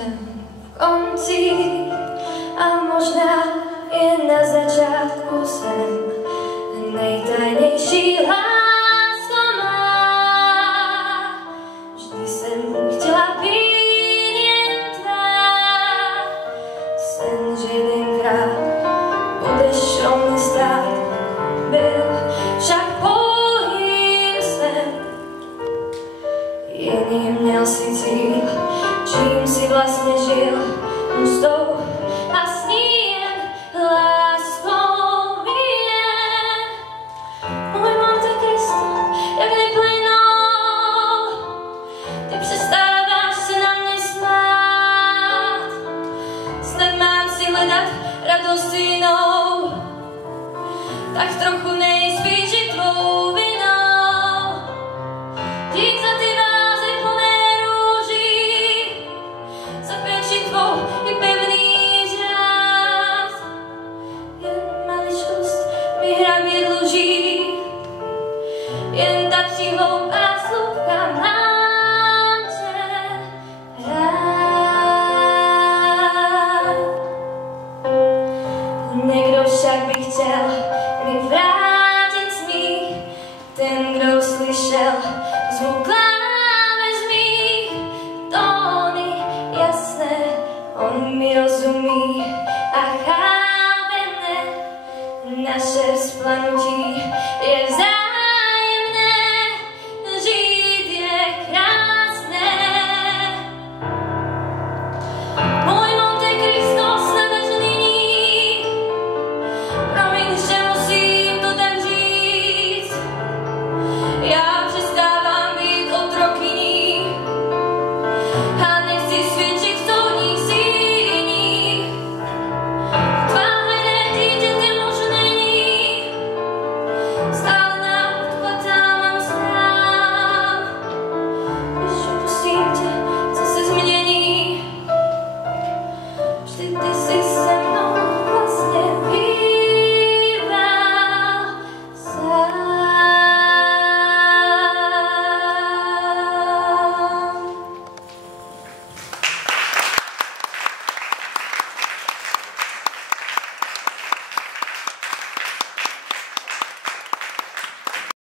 Sem v konci a možná je na začiatku sen. Nejtajnejší hlas to má. Vždy sem chtěla být jen tvá. Sen, že jedenkrát budeš o mne stát, byl však pouhým snem. Jiný měl si cíl, čím si vlastně žil, mstou a sním, láskou jen. Můj Monte Cristo, jak neplynul, ty přestáváš se na mě smát. Snad mám si hledat radost jinou, tak trochu nejspíš tvou vinou. Dík za ty vázy plné růží, za péči tvou i pevný řád. Jen maličkost mi hravě dluží, jen tak ti hloupá slůvka, mám tě rád. Někdo však by chtěl mi vrátit smích, ten, kdo slyšel zvuk kláves mých, tóny jasné, on mi rozumí a chápe mne, naše vzplanutí.